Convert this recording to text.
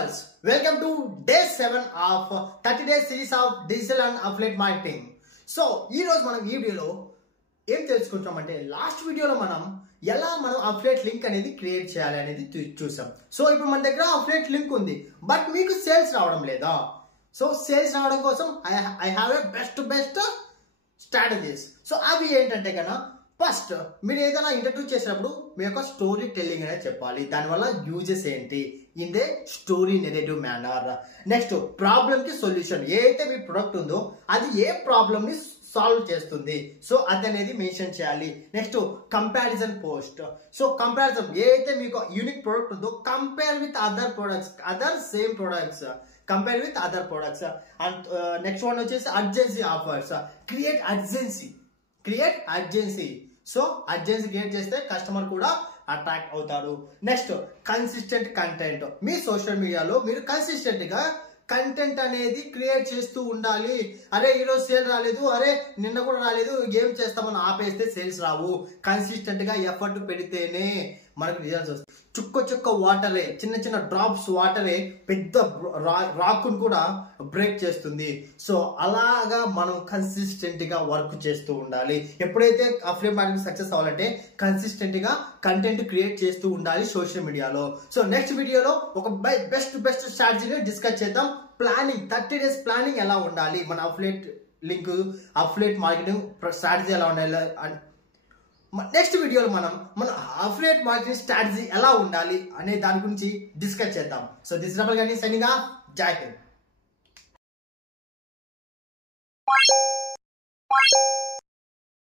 customers, welcome to day 7 of 30 days series of digital and affiliate marketing. So, ఈ రోజు మనం ఈ వీడియోలో ఏం తెలుసుకుంటామంటే లాస్ట్ వీడియోలో మనం ఎలా మనం అఫిలియేట్ లింక్ అనేది క్రియేట్ చేయాలి అనేది చూసాం. సో ఇప్పుడు మన దగ్గర అఫిలియేట్ లింక్ ఉంది, బట్ మీకు సేల్స్ రావడం లేదా? సో సేల్స్ రావడం కోసం I have a best strategies. So అవి ఏంటంటే కన్నా ఫస్ట్ మీరు ఏదైనా ఇంట్రడ్యూస్ చేసినప్పుడు మీ యొక్క స్టోరీ టెల్లింగ్ అనేది చెప్పాలి. దానివల్ల యూజెస్ ఏంటి in the story narrative manner. Next problem కి సొల్యూషన్, ఏదైతే మీ ప్రొడక్ట్ ఉందో అది ఏ ప్రాబ్లమ్ ని సాల్వ్ చేస్తుంది, సో అది అనేది మెన్షన్ చేయాలి. Next comparison post. So comparison ఏదైతే మీకు యూనిక్ ప్రొడక్ట్ ఉందో compare with other products, other same products, compare with other products. And next one వచ్చేసి urgency offers. Create urgency. So urgency create చేస్తే customer కూడా attract అవుతారు. Next consistent content. మీ social మీడియాలో మీరు కన్సిస్టెంట్ గా కంటెంట్ అనేది క్రియేట్ చేస్తూ ఉండాలి. అరే ఈరోజు సేల్ రాలేదు, అరే నిన్న కూడా రాలేదు, ఏం చేస్తామని ఆపేస్తే సేల్స్ రావు. కన్సిస్టెంట్ గా ఎఫర్ట్ పెడితేనే మనకు రిజల్ట్స్ వస్తాయి. చుక్క వాటరే, చిన్న డ్రాప్స్ వాటరే పెద్ద రాక్ కూడా బ్రేక్ చేస్తుంది. సో అలాగా మనం కన్సిస్టెంట్ గా వర్క్ చేస్తూ ఉండాలి. ఎప్పుడైతే అఫిలియేట్ మార్కెటింగ్ సక్సెస్ అవ్వాలంటే కన్సిస్టెంట్ గా కంటెంట్ క్రియేట్ చేస్తూ ఉండాలి సోషల్ మీడియాలో. సో నెక్స్ట్ వీడియోలో ఒక బెస్ట్ స్ట్రాటజీని డిస్కస్ చేద్దాం. ప్లానింగ్, 30 days ప్లానింగ్ ఎలా ఉండాలి, మన affiliate link affiliate marketing strategy ఎలా ఉండాలి. నెక్స్ట్ వీడియోలో మనం మన అఫిలియేట్ మార్కెటింగ్ స్ట్రాటజీ ఎలా ఉండాలి అనే దాని గురించి డిస్కస్ చేద్దాం. సో దిస్ ఇస్ రమల్ గాని సైనింగ్ ఆఫ్. జై హింద్.